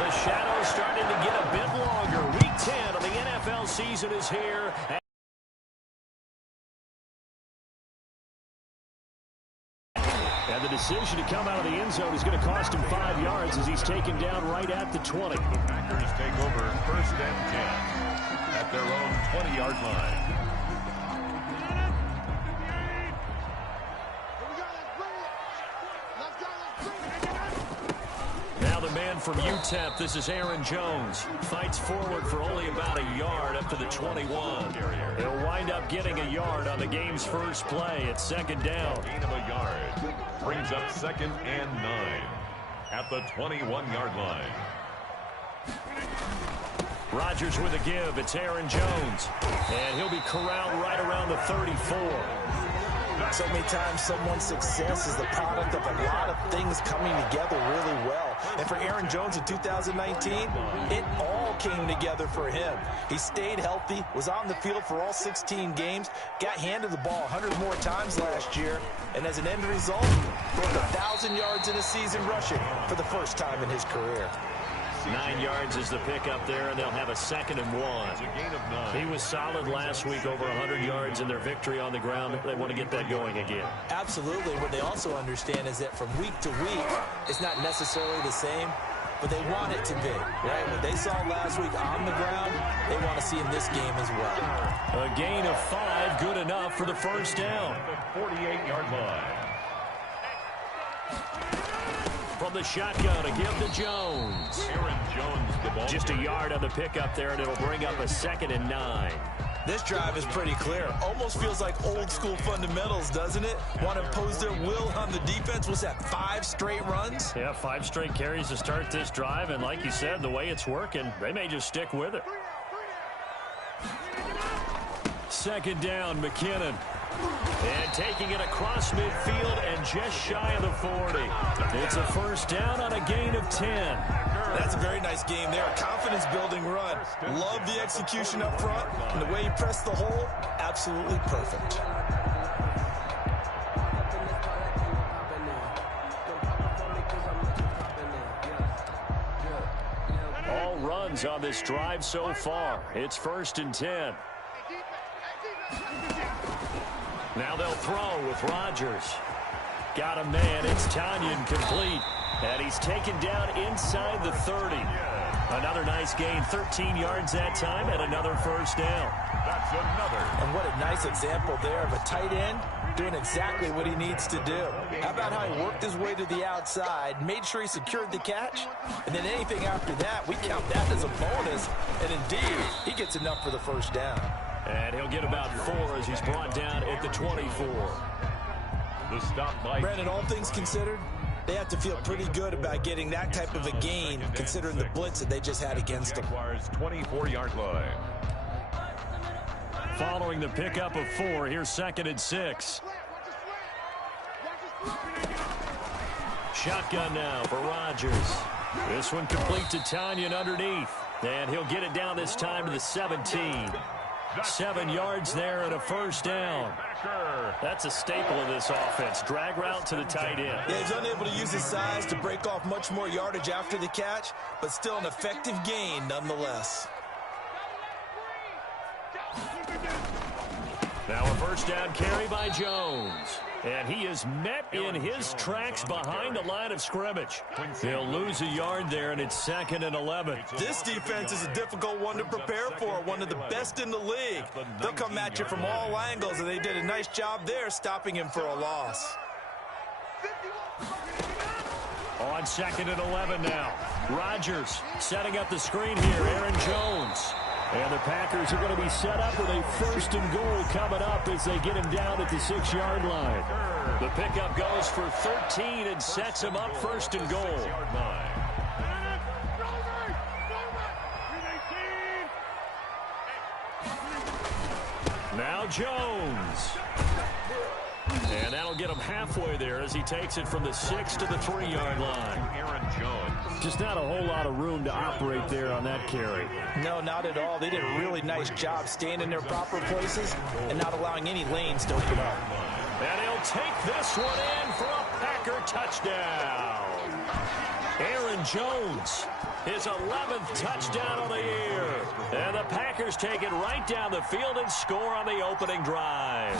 The shadow's starting to get a bit longer. Week 10 of the NFL season is here. And the decision to come out of the end zone is going to cost him 5 yards as he's taken down right at the 20. The Packers take over 1st and 10 at their own 20-yard line. Now the man from UTEP, this is Aaron Jones. Fights forward for only about a yard up to the 21. He'll wind up getting a yard on the game's first play at 2nd down. Gain of a yard. Brings up 2nd and 9 at the 21-yard line. Rodgers with a give. It's Aaron Jones. And he'll be corralled right around the 34. So many times someone's success is the product of a lot of things coming together really well. And for Aaron Jones in 2019, it all came together for him. He stayed healthy, was on the field for all 16 games, got handed the ball 100 more times last year, and as an end result, broke 1,000 yards in a season rushing for the first time in his career. 9 yards is the pickup there, and they'll have a 2nd and 1. It's a gain of 9. He was solid last week, over 100 yards in their victory on the ground. They want to get that going again. Absolutely. What they also understand is that from week to week, it's not necessarily the same, but they want it to be, right? What they saw last week on the ground, they want to see in this game as well. A gain of 5, good enough for the 1st down. The 48-yard line. From the shotgun, a give to Jones. Aaron Jones, the ball. Just a yard on the pickup there, and it'll bring up a 2nd and 9. This drive is pretty clear. Almost feels like old school fundamentals, doesn't it? Want to impose their will on the defense. Was that 5 straight runs? Yeah, 5 straight carries to start this drive, and like you said, the way it's working, they may just stick with it. 2nd down, McKinnon. And taking it across midfield and just shy of the 40. It's a 1st down on a gain of 10. That's a very nice game there. Confidence-building run. Love the execution up front. And the way he pressed the hole, absolutely perfect. All runs on this drive so far. It's 1st and 10. Now they'll throw with Rodgers. Got a man. It's Tanyan complete. And he's taken down inside the 30. Another nice gain. 13 yards that time and another 1st down. That's another. And what a nice example there of a tight end doing exactly what he needs to do. How about how he worked his way to the outside, made sure he secured the catch, and then anything after that, we count that as a bonus. And indeed, he gets enough for the 1st down. And he'll get about 4 as he's brought down at the 24. The stop by. Brandon, all things considered, they have to feel pretty good about getting that type of a gain, considering the blitz that they just had against them. Jaguars 24-yard line. Following the pickup of 4, here's 2nd and 6. Shotgun now for Rodgers. This one complete to Tanyan underneath. And he'll get it down this time to the 17. 7 yards there and a 1st down. That's a staple of this offense. Drag route to the tight end. Yeah, he's unable to use his size to break off much more yardage after the catch, but still an effective gain nonetheless. Now a 1st down carry by Jones. And he is met in his tracks behind the line of scrimmage. He'll lose a yard there, and it's 2nd and 11. This defense is a difficult one to prepare for, one of the best in the league. They'll come at you from all angles, and they did a nice job there stopping him for a loss. On 2nd and 11 now. Rodgers setting up the screen here. Aaron Jones. And the Packers are going to be set up with a 1st and goal coming up as they get him down at the 6-yard line. The pickup goes for 13 and sets him up 1st and goal. Now Jones. And that'll get him halfway there as he takes it from the 6 to the 3-yard line. Aaron Jones. Just not a whole lot of room to operate there on that carry. No, not at all. They did a really nice job staying in their proper places and not allowing any lanes to open up. And he'll take this one in for a Packer touchdown. Aaron Jones, his 11th touchdown of the year. And the Packers take it right down the field and score on the opening drive.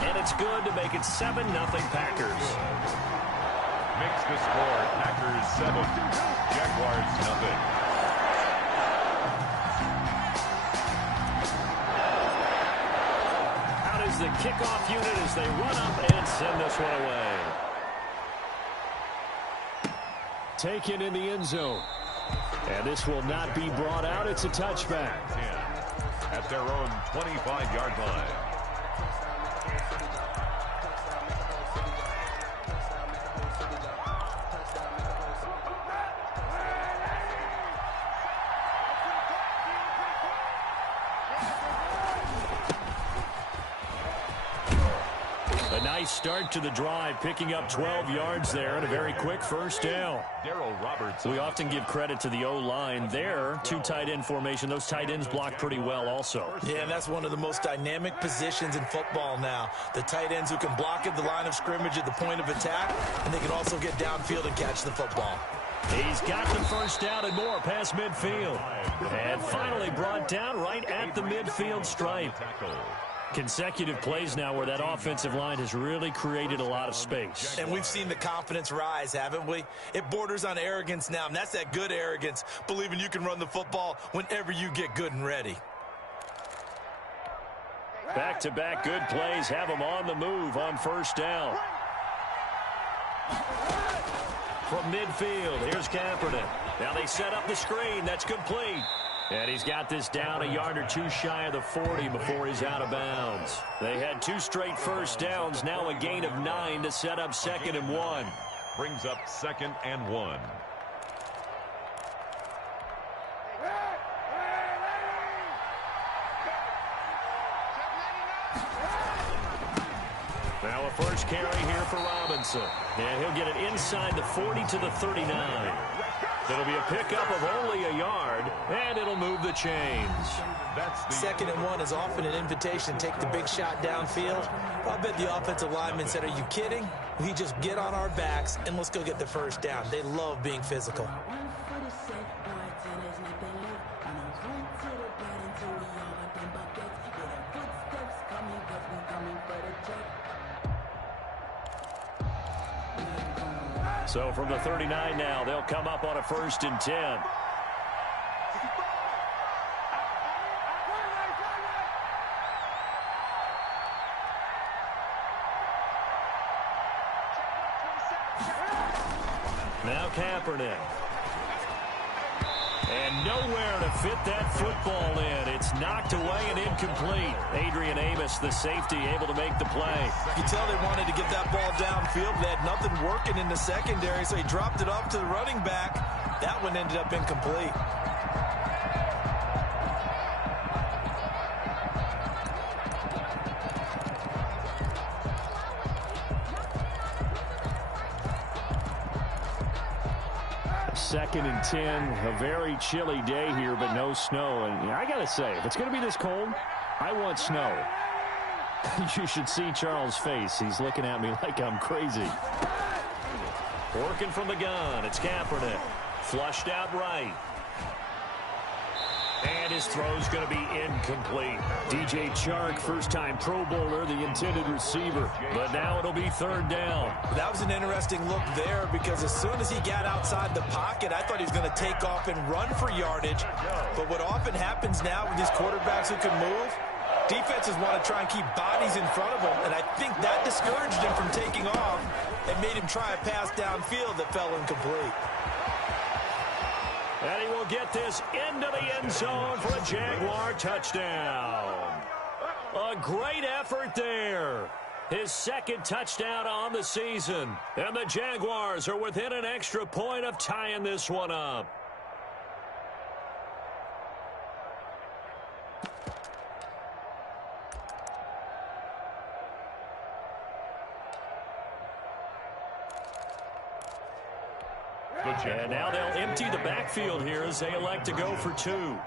And it's good to make it 7-0 Packers. Makes the score Packers 7, Jaguars nothing. Out is the kickoff unit as they run up and send this one away. Taken in the end zone. And this will not be brought out. It's a touchback. At their own 25-yard line. A nice start to the drive, picking up 12 yards there and a very quick first down. Darrell Roberts. We often give credit to the O-line there. 2 tight end formation. Those tight ends block pretty well also. Yeah, and that's one of the most dynamic positions in football now. The tight ends who can block at the line of scrimmage at the point of attack, and they can also get downfield and catch the football. He's got the first down and more past midfield. And finally brought down right at the midfield stripe. Consecutive plays now where that offensive line has really created a lot of space. And we've seen the confidence rise, haven't we? It borders on arrogance now, and that's that good arrogance, believing you can run the football whenever you get good and ready. Back-to-back good plays have them on the move on first down. From midfield, here's Kaepernick. Now they set up the screen. That's complete. And he's got this down a yard or 2 shy of the 40 before he's out of bounds. They had 2 straight first downs, now a gain of 9 to set up 2nd and 1. Brings up 2nd and 1. Now a first carry here for Robinson. And he'll get it inside the 40 to the 39. It'll be a pickup of only a yard, and it'll move the chains. That's 2nd and 1 is often an invitation to take the big shot downfield. I bet the offensive lineman said, are you kidding? We just get on our backs, and let's go get the first down. They love being physical. So from the 39 now, they'll come up on a 1st and 10. Now Kaepernick. And nowhere to fit that football in. It's knocked away and incomplete. Adrian Amos, the safety, able to make the play. You tell they wanted to get that ball downfield. They had nothing working in the secondary, so he dropped it off to the running back. That one ended up incomplete. Second and 10, a very chilly day here, but no snow. And I got to say, if it's going to be this cold, I want snow. You should see Charles' face. He's looking at me like I'm crazy. Working from the gun, it's Kaepernick. Flushed out right. And his throw's going to be incomplete. DJ Chark, first-time Pro Bowler, the intended receiver. But now it'll be 3rd down. That was an interesting look there because as soon as he got outside the pocket, I thought he was going to take off and run for yardage. But what often happens now with these quarterbacks who can move, defenses want to try and keep bodies in front of them, and I think that discouraged him from taking off and made him try a pass downfield that fell incomplete. And he will get this into the end zone for a Jaguar touchdown. A great effort there. His 2nd touchdown on the season. And the Jaguars are within an extra point of tying this one up. And now they'll empty the backfield here as they elect to go for 2.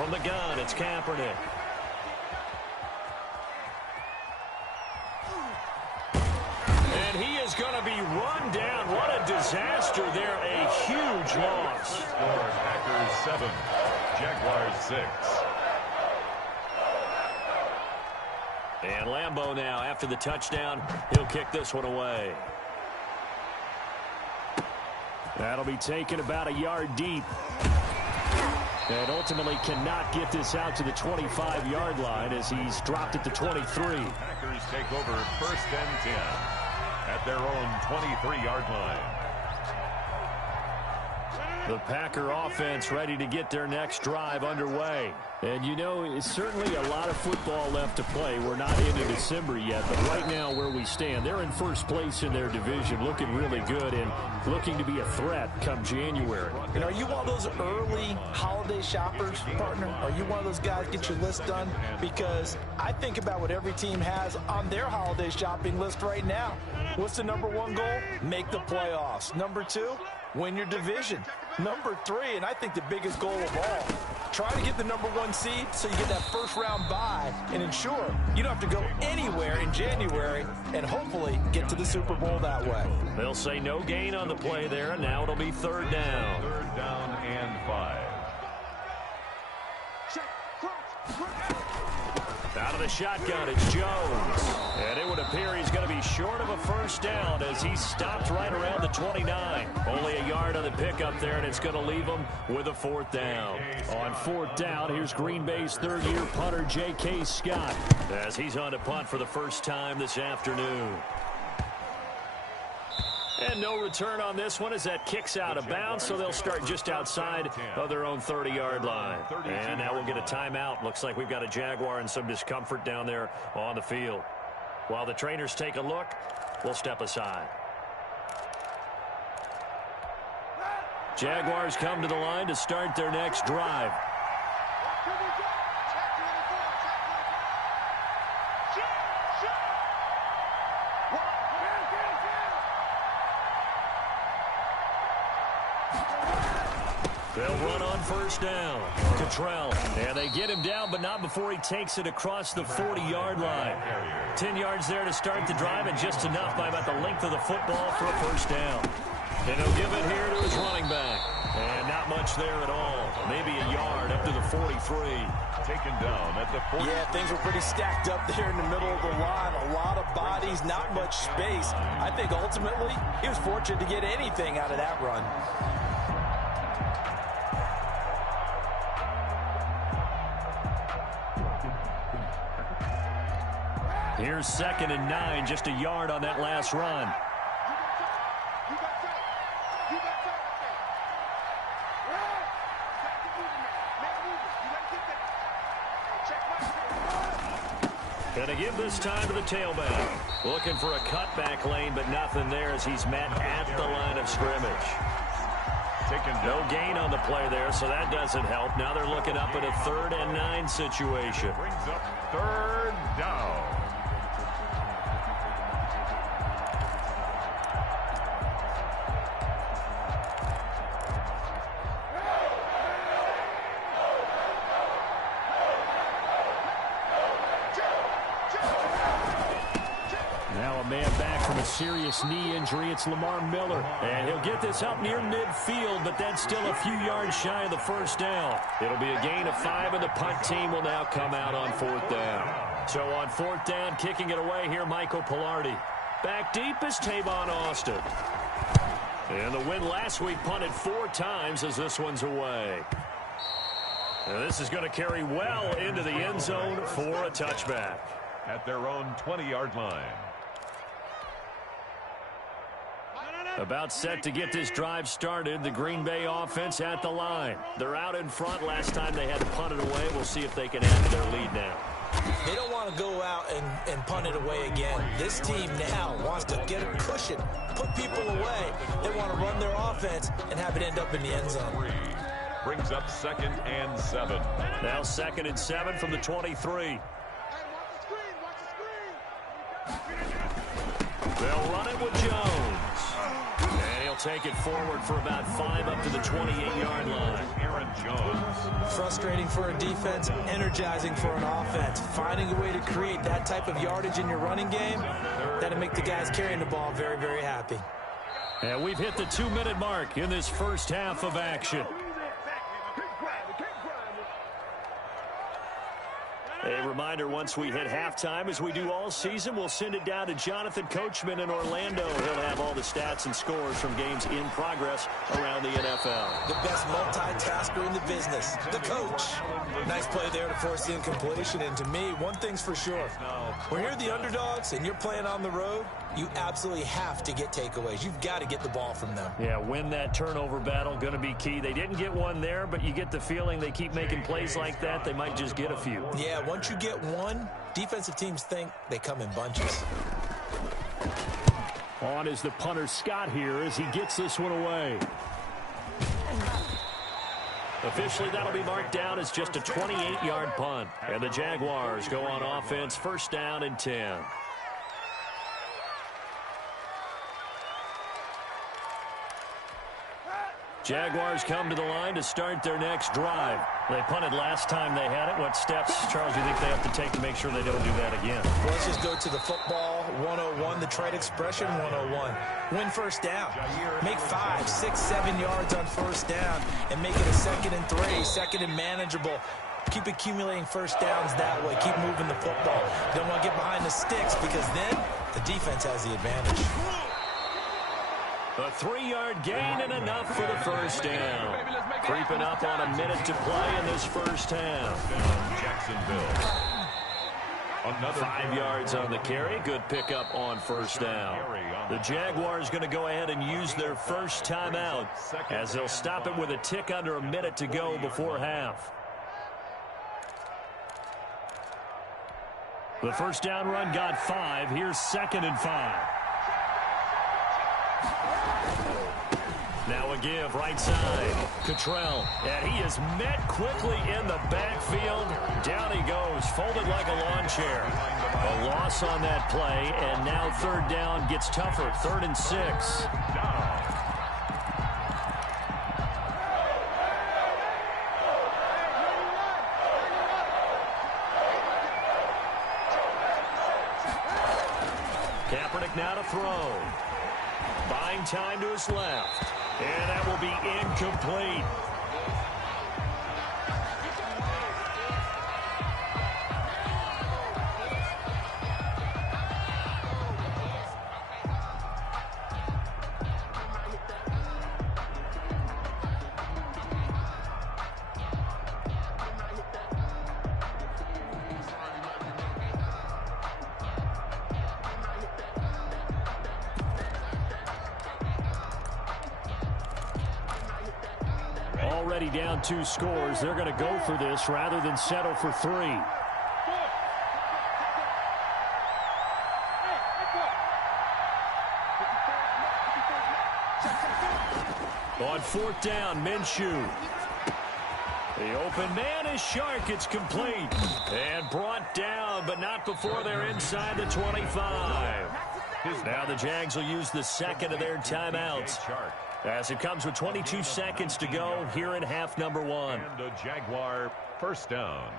From the gun, it's Kaepernick. And he is going to be run down. What a disaster there. A huge loss. Score Packers 7, Jaguars 6. And Lambeau now, after the touchdown, he'll kick this one away. That'll be taken about a yard deep. And ultimately cannot get this out to the 25-yard line as he's dropped at the 23. Packers take over 1st and 10 at their own 23-yard line. The Packer offense ready to get their next drive underway. And, you know, it's certainly a lot of football left to play. We're not into December yet, but right now where we stand, they're in first place in their division, looking really good and looking to be a threat come January. And are you one of those early holiday shoppers, partner? Are you one of those guys get your list done? Because I think about what every team has on their holiday shopping list right now. What's the number one goal? Make the playoffs. Number 2, win your division. Number 3, and I think the biggest goal of all, try to get the number 1 seed so you get that first-round bye and ensure you don't have to go anywhere in January and hopefully get to the Super Bowl that way. They'll say no gain on the play there, and now it'll be 3rd down. 3rd down and 5. Out of the shotgun, it's Jones. And it would appear he's going to be short of a first down as he stopped right around the 29. Only a yard on the pickup there, and it's going to leave him with a 4th down. On 4th down, here's Green Bay's 3rd-year punter, J.K. Scott, as he's on to punt for the first time this afternoon. And no return on this one as that kicks out of bounds, so they'll start just outside of their own 30-yard line. And now we'll get a timeout. Looks like we've got a Jaguar and some discomfort down there on the field. While the trainers take a look, we'll step aside. Jaguars come to the line to start their next drive. They'll run on first down. Cottrell. And they get him down, but not before he takes it across the 40-yard line. 10 yards there to start the drive, and just enough by about the length of the football for a first down. And he'll give it here to his running back. And not much there at all. Maybe a yard up to the 43. Taken down at the 40. Yeah, things were pretty stacked up there in the middle of the line. A lot of bodies, not much space. I think ultimately he was fortunate to get anything out of that run. Here's 2nd and 9, just a yard on that last run. Gonna give this time to the tailback. Looking for a cutback lane, but nothing there as he's met at the line of scrimmage. No gain on the play there, so that doesn't help. Now they're looking up at a 3rd and 9 situation. Brings up 3rd down. Serious knee injury. It's Lamar Miller, and he'll get this up near midfield, but that's still a few yards shy of the first down. It'll be a gain of 5, and the punt team will now come out on 4th down. So on 4th down, kicking it away here, Michael Pilardi. Back deep is Tavon Austin. And the win last week punted 4 times as this one's away. And this is going to carry well into the end zone for a touchback. At their own 20-yard line. About set to get this drive started. The Green Bay offense at the line. They're out in front. Last time they had to punt it away. We'll see if they can add to their lead now. They don't want to go out and punt it away again. This team now wants to get a cushion, put people away. They want to run their offense and have it end up in the end zone. Brings up 2nd and 7. Now 2nd and 7 from the 23. They'll run it with Jones. And he'll take it forward for about 5 up to the 28-yard line. Aaron Jones. frustrating for a defense, energizing for an offense. Finding a way to create that type of yardage in your running game, that'll make the guys carrying the ball very, very happy. And we've hit the 2-minute mark in this first half of action. A reminder, once we hit halftime, as we do all season, we'll send it down to Jonathan Coachman in Orlando. He'll have all the stats and scores from games in progress around the NFL. The best multitasker in the business, the coach. Nice play there to force the incompletion. And to me, one thing's for sure. When you're the underdogs and you're playing on the road, you absolutely have to get takeaways. You've got to get the ball from them. Yeah, win that turnover battle, going to be key. They didn't get one there, but you get the feeling they keep making plays like that. They might just get a few. Yeah, once you get one, defensive teams think they come in bunches. On is the punter Scott here as he gets this one away. Officially, that'll be marked down as just a 28-yard punt. And the Jaguars go on offense, first down and 10. Jaguars come to the line to start their next drive. They punted last time they had it. What steps, Charles, do you think they have to take to make sure they don't do that again? Well, let's just go to the football 101, the trite expression 101. Win first down. Make 5, 6, 7 yards on first down and make it a 2nd and 3, 2nd and manageable. Keep accumulating first downs that way. Keep moving the football. Don't want to get behind the sticks because then the defense has the advantage. A 3-yard gain and enough for the first down. Creeping up on a minute to play in this first half. Jacksonville. Another 5 yards on the carry. Good pickup on first down. The Jaguars going to go ahead and use their first timeout as they'll stop it with a tick under a minute to go before half. The first down run got 5. Here's 2nd and 5. Now a give right side. Cottrell, and he is met quickly in the backfield. Down he goes, folded like a lawn chair. A loss on that play, and now 3rd down gets tougher. 3rd and 6. Kaepernick now to throw. Buying time to his left. And that will be incomplete. Already down 2 scores. They're going to go for this rather than settle for 3. On 4th down, Minshew. The open man is Shark. It's complete. And brought down, but not before they're inside the 25. Now the Jags will use the 2nd of their timeouts, as it comes with 22 seconds to go here in half number 1. And a Jaguar first down.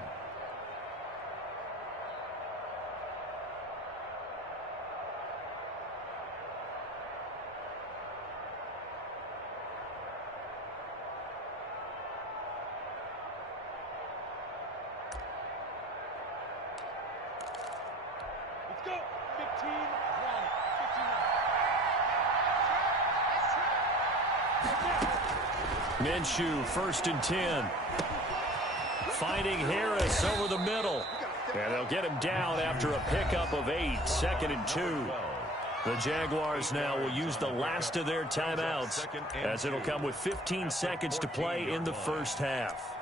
Let's go. 15-1. Minshew, 1st and 10. Finding Harris over the middle. And they'll get him down after a pickup of 8. 2nd and 2. The Jaguars now will use the last of their timeouts, as it'll come with 15 seconds to play in the first half.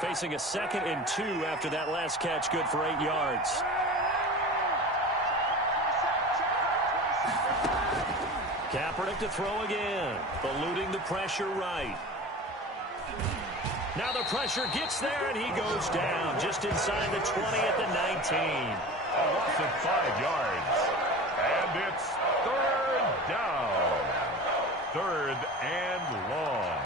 Facing a 2nd and 2 after that last catch, good for 8 yards. Kaepernick to throw again, eluding the pressure right. Now the pressure gets there, and he goes down just inside the 20 at the 19. A loss of 5 yards. And it's third down. Third and long.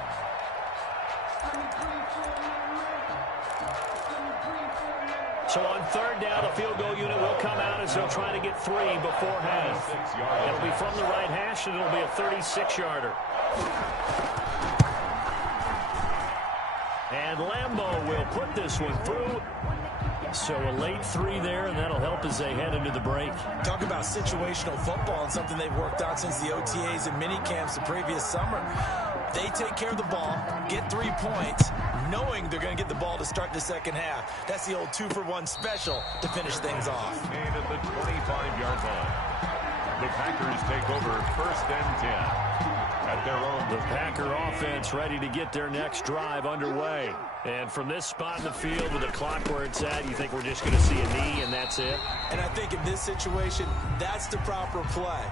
So on third down, the field goal unit will come out as they'll try to get 3 before half. It'll be from the right hash, and it'll be a 36-yarder. And Lambo will put this one through. So a late 3 there, and that'll help as they head into the break. Talk about situational football and something they've worked on since the OTAs and mini camps the previous summer. They take care of the ball, get 3 points, knowing they're going to get the ball to start the second half. That's the old 2-for-1 special to finish things off. Made at the 25-yard line. The Packers take over first and 10 at their own. The Packer offense ready to get their next drive underway. And from this spot in the field with the clock where it's at, you think we're just going to see a knee and that's it? And I think in this situation, that's the proper play.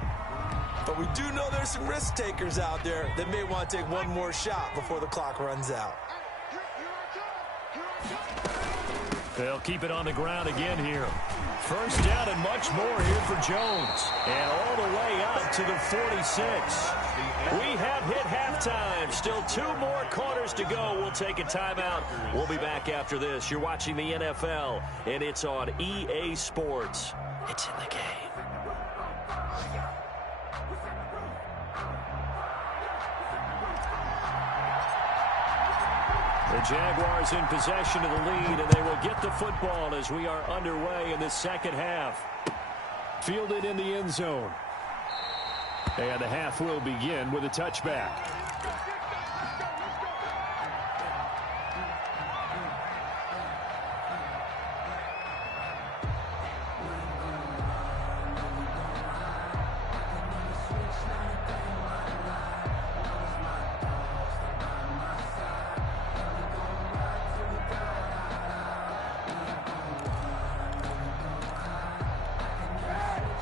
But we do know there's some risk takers out there that may want to take one more shot before the clock runs out. They'll keep it on the ground again here. First down and much more here for Jones. And all the way out to the 46. We have hit halftime. Still 2 more quarters to go. We'll take a timeout. We'll be back after this. You're watching the NFL, and it's on EA Sports. It's in the game. The Jaguars in possession of the lead, and they will get the football as we are underway in the second half. Fielded in the end zone. And the half will begin with a touchback.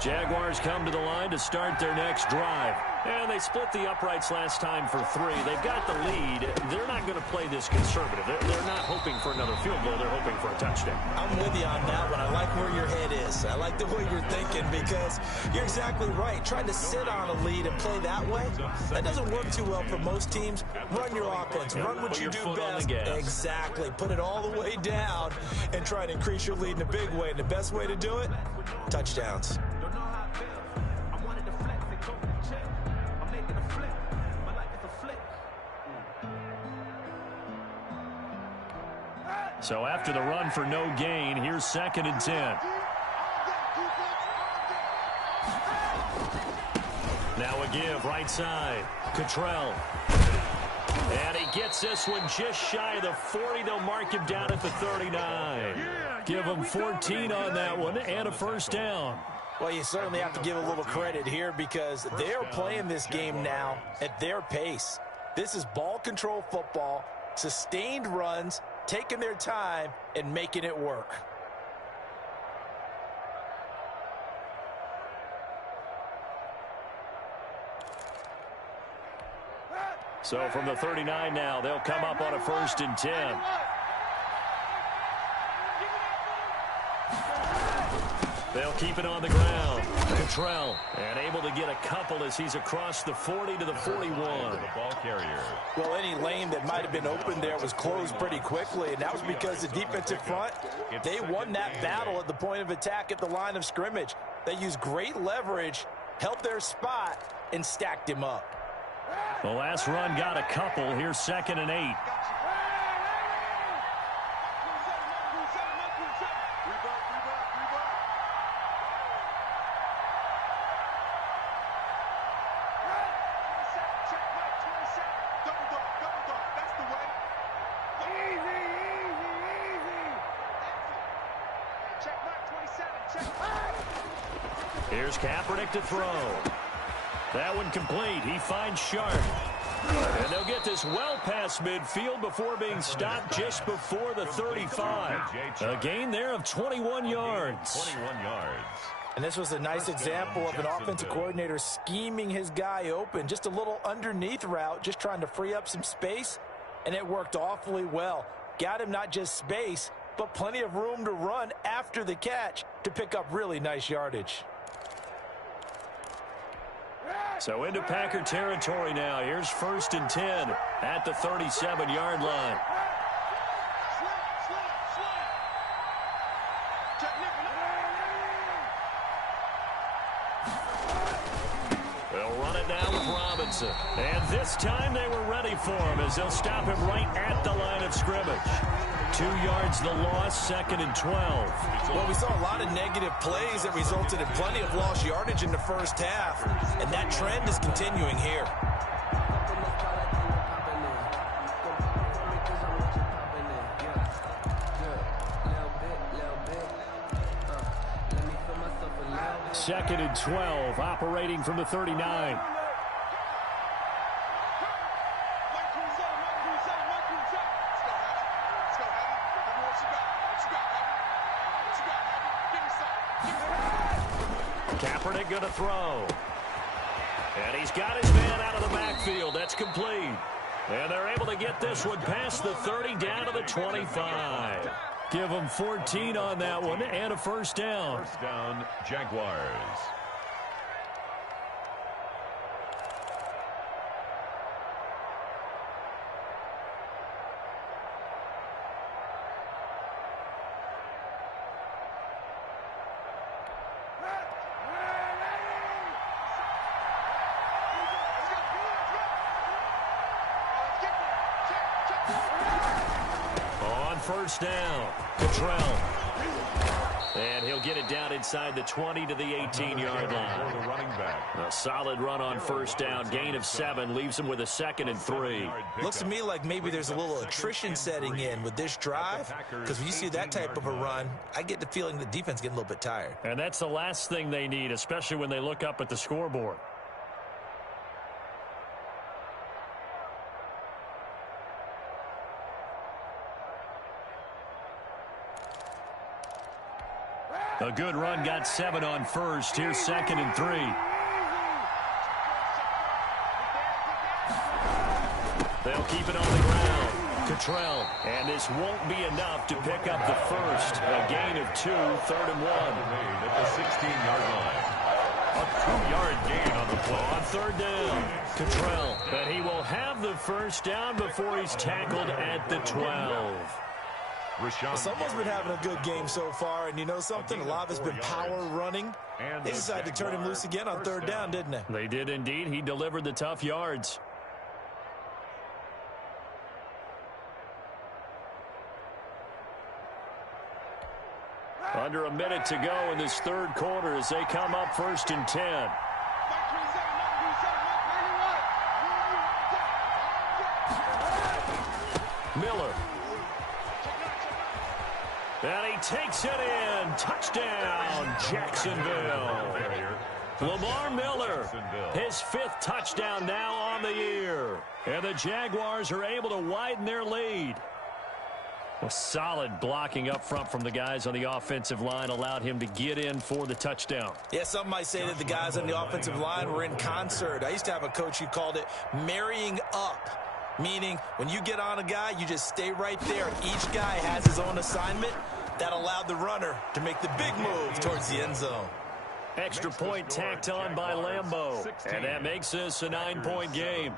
Jaguars come to the line to start their next drive. And they split the uprights last time for 3. They've got the lead. They're not going to play this conservative. They're not hoping for another field goal. They're hoping for a touchdown. I'm with you on that one. I like where your head is. I like the way you're thinking because you're exactly right. Trying to sit on a lead and play that way, that doesn't work too well for most teams. Run your offense. Run what you do best. Exactly. Put it all the way down and try to increase your lead in a big way. And the best way to do it, touchdowns. So after the run for no gain, here's 2nd and 10. Now a give right side. Cottrell. And he gets this one just shy of the 40. They'll mark him down at the 39. Give him 14 on that one and a first down. Well, you certainly have to give a little credit here because they're playing this game now at their pace. This is ball control football, sustained runs, taking their time and making it work. So from the 39 now, they'll come up on a 1st and 10. They'll keep it on the ground. Cottrell, and able to get a couple as he's across the 40 to the 41. The ball carrier. Well, any lane that might have been open there was closed pretty quickly, and that was because the defensive front, they won that battle at the point of attack at the line of scrimmage. They used great leverage, held their spot, and stacked him up. The last run got a couple. Here's 2nd and 8. Here's Kaepernick to throw. That one complete. He finds Sharp. And they'll get this well past midfield before being stopped just before the 35. A gain there of 21 yards. 21 yards. And this was a nice example of an offensive coordinator scheming his guy open. Just a little underneath route, just trying to free up some space. and it worked awfully well. Got him not just space, but plenty of room to run after the catch to pick up really nice yardage. So into Packer territory now. Here's 1st and 10 at the 37-yard line. They'll run it now with Robinson. And this time they were ready for him as they'll stop him right at the line of scrimmage. 2 yards the loss, 2nd and 12. Well, we saw a lot of negative plays that resulted in plenty of lost yardage in the first half, and that trend is continuing here. Second and 12, operating from the 39. Kaepernick going to throw. And he's got his man out of the backfield. That's complete. And they're able to get this one past the 30 down to the 25. Give them 14 on that one and a first down. First down, Jaguars. First down, Cottrell. And he'll get it down inside the 20 to the 18-yard line. The running back. A solid run on first down. Gain of 7 leaves him with a 2nd and 3. Looks to me like maybe there's a little attrition setting in with this drive, because when you see that type of a run, I get the feeling the defense getting a little bit tired. And that's the last thing they need, especially when they look up at the scoreboard. A good run, got 7 on first. Here's 2nd and 3. They'll keep it on the ground. Cottrell. And this won't be enough to pick up the first. A gain of 2, 3rd and 1. Made at the 16-yard line. A 2-yard gain on the play. On 3rd down, Cottrell. But he will have the first down before he's tackled at the 12. Someone's been having a good game so far, and you know something? A lot of it's been power running. They decided to turn him loose again on 3rd down, didn't they? They did indeed. He delivered the tough yards. Under a minute to go in this 3rd quarter as they come up 1st and 10. Miller. And he takes it in. Touchdown, Jacksonville. Lamar Miller, his 5th touchdown now on the year. And the Jaguars are able to widen their lead. A solid blocking up front from the guys on the offensive line allowed him to get in for the touchdown. Yeah, some might say that the guys on the offensive line were in concert. I used to have a coach who called it marrying up. Meaning, when you get on a guy, you just stay right there. Each guy has his own assignment. That allowed the runner to make the big move towards the end zone. Extra point tacked on by Lambo. And that makes this a 9-point game.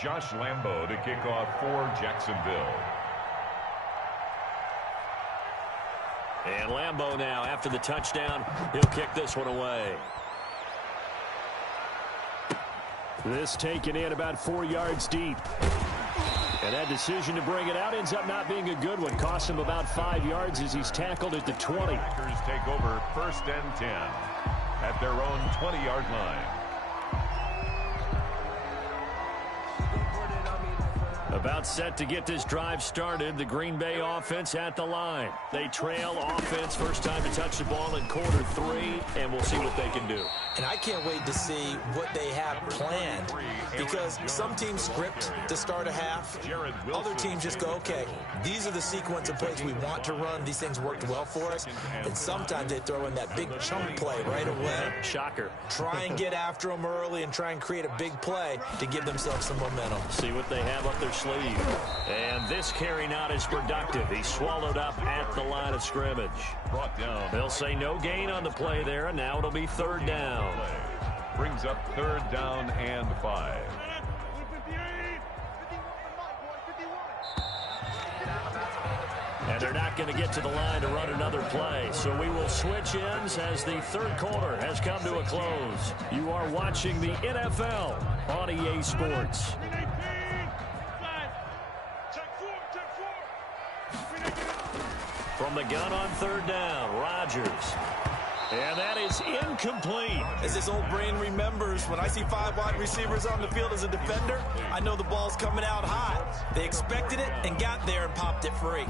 Josh Lambo to kick off for Jacksonville. And Lambo now, after the touchdown, he'll kick this one away. This taken in about 4 yards deep. And that decision to bring it out ends up not being a good one. Costs him about 5 yards as he's tackled at the 20. Packers take over 1st and 10 at their own 20-yard line. About set to get this drive started. The Green Bay offense at the line. They trail offense, first time to touch the ball in quarter 3, and we'll see what they can do. And I can't wait to see what they have planned, because some teams script to start a half. Other teams just go, okay, these are the sequence of plays we want to run. These things worked well for us. And sometimes they throw in that big chunk play right away. Shocker. Try and get after them early and try and create a big play to give themselves some momentum. See what they have up their sleeve. And this carry not as productive. He's swallowed up at the line of scrimmage. Brought down. They'll say no gain on the play there, and now it'll be third down. Brings up third down and 5. And they're not going to get to the line to run another play. So we will switch ends as the third quarter has come to a close. You are watching the NFL on EA Sports. From the gun on third down, Rodgers. And that is incomplete. As this old brain remembers, when I see 5 wide receivers on the field as a defender, I know the ball's coming out hot. They expected it and got there and popped it free.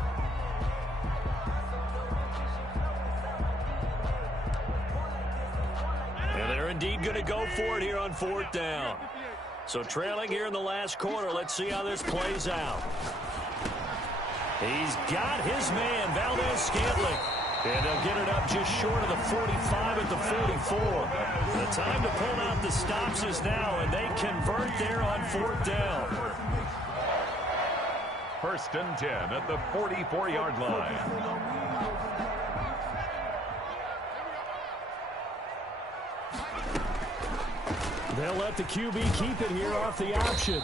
And they're indeed going to go for it here on fourth down. So trailing here in the last quarter, let's see how this plays out. He's got his man, Valdes-Scantling. And they'll get it up just short of the 45 at the 44. The time to pull out the stops is now, and they convert there on fourth down. First and 10 at the 44-yard line. They'll let the QB keep it here off the option.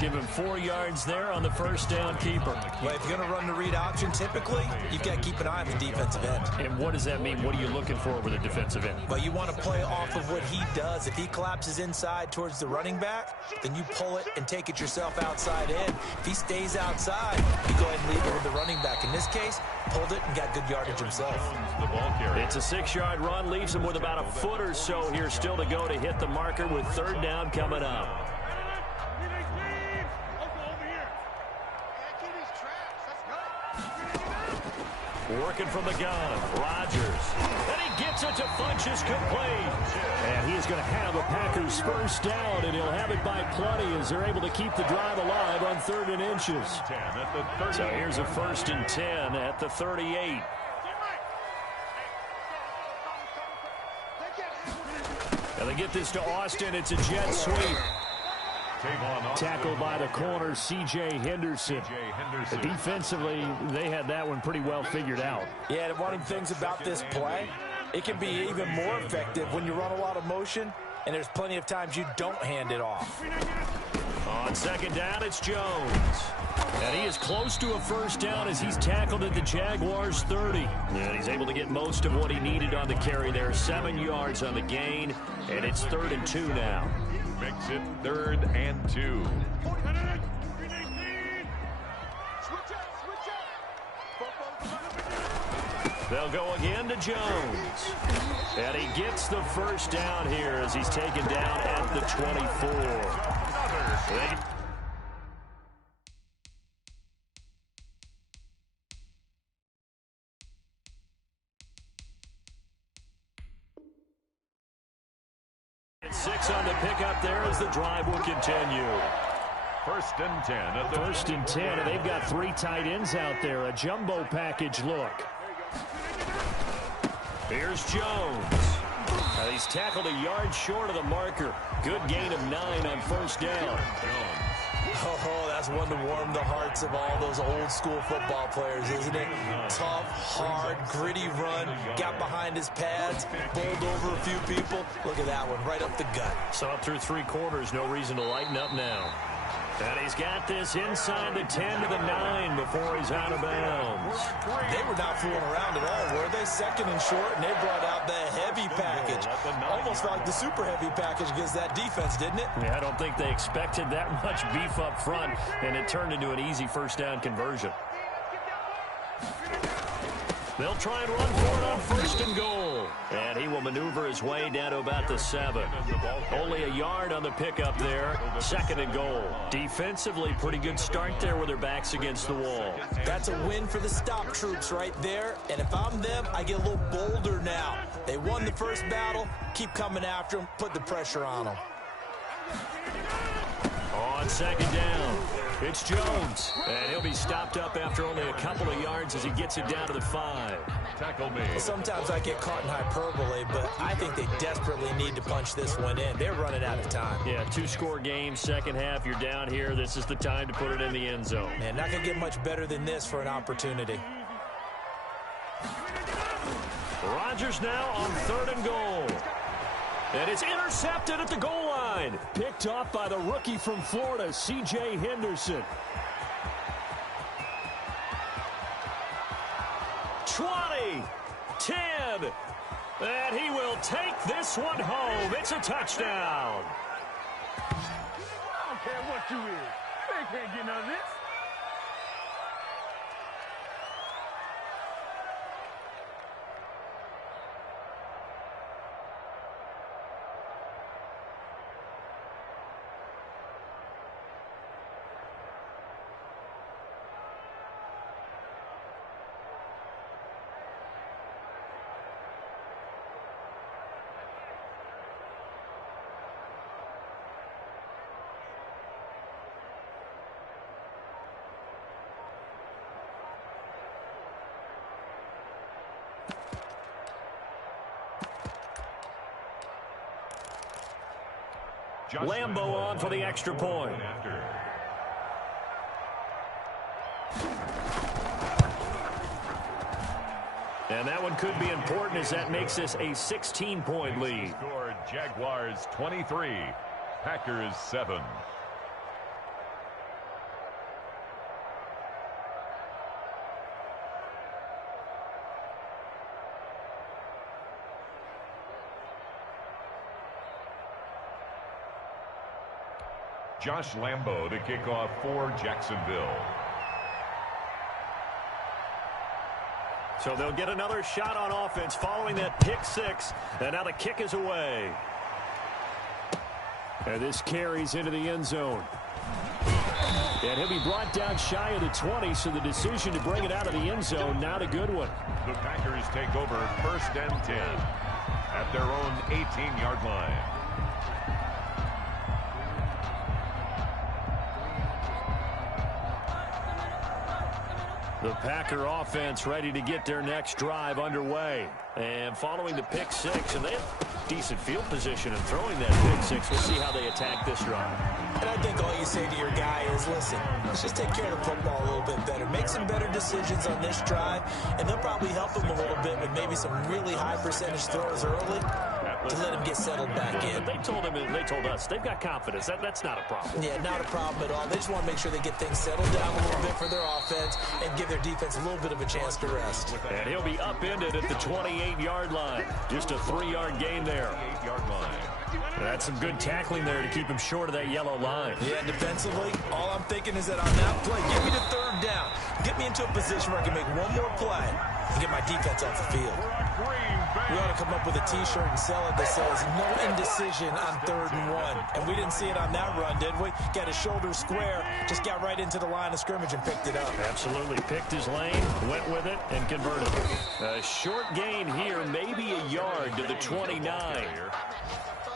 Give him 4 yards there on the first down keeper. Well, if you're going to run the read option, typically, you've got to keep an eye on the defensive end. And what does that mean? What are you looking for with a defensive end? But you want to play off of what he does. If he collapses inside towards the running back, then you pull it and take it yourself outside in. If he stays outside, you go ahead and leave it with the running back. In this case, pulled it and got good yardage himself. The ball carrier. It's a 6-yard run, leaves him with about a foot or so here still to go to hit the marker with third down coming up. Working from the gun, Rodgers. And he gets it to Funchess complete. And he is going to have a Packers first down, and he'll have it by plenty as they're able to keep the drive alive on 3rd and inches. So here's a 1st and 10 at the 38. And they get this to Austin. It's a jet sweep. Tackled by the corner, C.J. Henderson. Defensively, they had that one pretty well figured out. Yeah, and one of the things about this play, it can be even more effective when you run a lot of motion, and there's plenty of times you don't hand it off. On second down, it's Jones. And he is close to a first down as he's tackled at the Jaguars' 30. And he's able to get most of what he needed on the carry there. 7 yards on the gain, and it's 3rd and 2 now. Makes it 3rd and 2. They'll go again to Jones. And he gets the first down here as he's taken down at the 24. Six on the pickup there as the drive will continue. 1st and 10 at the 1st and 10, and they've got 3 tight ends out there. A jumbo package look. Here's Jones. Now he's tackled a yard short of the marker. Good gain of 9 on first down. Oh, that's one to warm the hearts of all those old school football players, isn't it? Tough, hard, gritty run. Got behind his pads, bowled over a few people. Look at that one, right up the gut. So up through 3 quarters, no reason to lighten up now. And he's got this inside the 10 to the 9 before he's out of bounds. They were not fooling around at all, were they? 2nd and short, and they brought out the heavy package. Almost felt like the super heavy package against that defense, didn't it? Yeah, I don't think they expected that much beef up front, and it turned into an easy first down conversion. They'll try and run for it on 1st and goal. middle. And he will maneuver his way down to about the 7. Only a yard on the pickup there. 2nd and goal. Defensively, pretty good start there with their backs against the wall. That's a win for the stop troops right there. And if I'm them, I get a little bolder now. They won the first battle. Keep coming after them. Put the pressure on them. On 2nd down, it's Jones. And he'll be stopped up after only a couple of yards as he gets it down to the 5. Tackle me. Sometimes I get caught in hyperbole, but I think they desperately need to punch this one in. They're running out of time. Yeah, 2-score game, second half. You're down here. This is the time to put it in the end zone. Man, not going to get much better than this for an opportunity. Rodgers now on 3rd and goal. And it's intercepted at the goal line. Picked off by the rookie from Florida, C.J. Henderson. 20, 10, and he will take this one home. It's a touchdown. I don't care what you is. They can't get none of this. Lambo on for the extra point. And that one could be important as that makes this a 16-point lead. Scored Jaguars 23, Packers 7. Josh Lambo to kick off for Jacksonville. So they'll get another shot on offense following that pick 6. And now the kick is away. And this carries into the end zone. And he'll be brought down shy of the 20, so the decision to bring it out of the end zone, not a good one. The Packers take over 1st and 10 at their own 18-yard line. The Packer offense ready to get their next drive underway. And following the pick 6, and they have decent field position in throwing that pick 6. We'll see how they attack this drive. And I think all you say to your guy is, listen, let's just take care of the football a little bit better. Make some better decisions on this drive, and they'll probably help him a little bit with maybe some really high percentage throws early to let him get settled back in. They told him, and they told us, they've got confidence. That's not a problem. Yeah, not a problem at all. They just want to make sure they get things settled down a little bit for their offense and give their defense a little bit of a chance to rest. And he'll be upended at the 28-yard line. Just a 3-yard gain there. 8-yard line. That's some good tackling there to keep him short of that yellow line. Yeah, defensively, all I'm thinking is that on that play, get me to 3rd down. Get me into a position where I can make one more play and get my defense off the field. We ought to come up with a T-shirt and sell it that says, no indecision on 3rd and 1. And we didn't see it on that run, did we? Got his shoulder square, just got right into the line of scrimmage and picked it up. Absolutely. Picked his lane, went with it, and converted it. A short gain here, maybe a yard to the 29.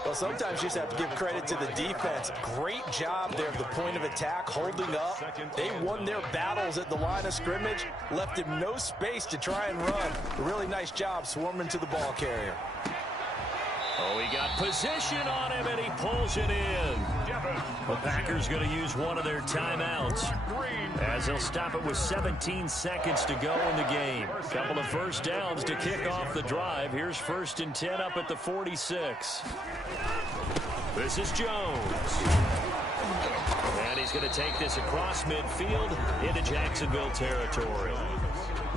Well, sometimes you just have to give credit to the defense. Great job there at the point of attack, holding up. They won their battles at the line of scrimmage, left him no space to try and run. A really nice job swarming to the ball carrier. Oh, he got position on him, and he pulls it in. The Packers going to use one of their timeouts as they'll stop it with 17 seconds to go in the game. Couple of first downs to kick off the drive. Here's 1st and 10 up at the 46. This is Jones. And he's going to take this across midfield into Jacksonville territory.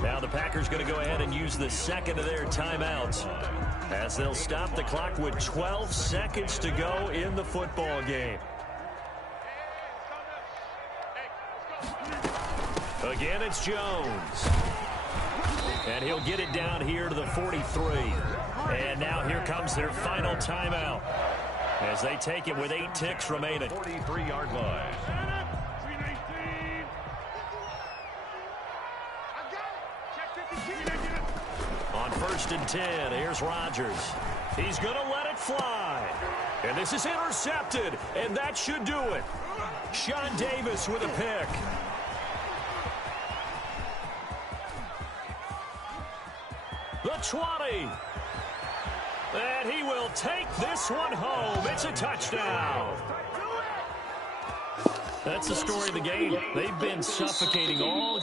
Now the Packers going to go ahead and use the 2nd of their timeouts as they'll stop the clock with 12 seconds to go in the football game. Again, it's Jones. And he'll get it down here to the 43. And now here comes their final timeout as they take it with 8 ticks remaining. 43-yard line. On 1st and 10, here's Rodgers. He's going to let it fly. And this is intercepted, and that should do it. Sean Davis with a pick. The 20. And he will take this one home. It's a touchdown. That's the story of the game. They've been suffocating all game.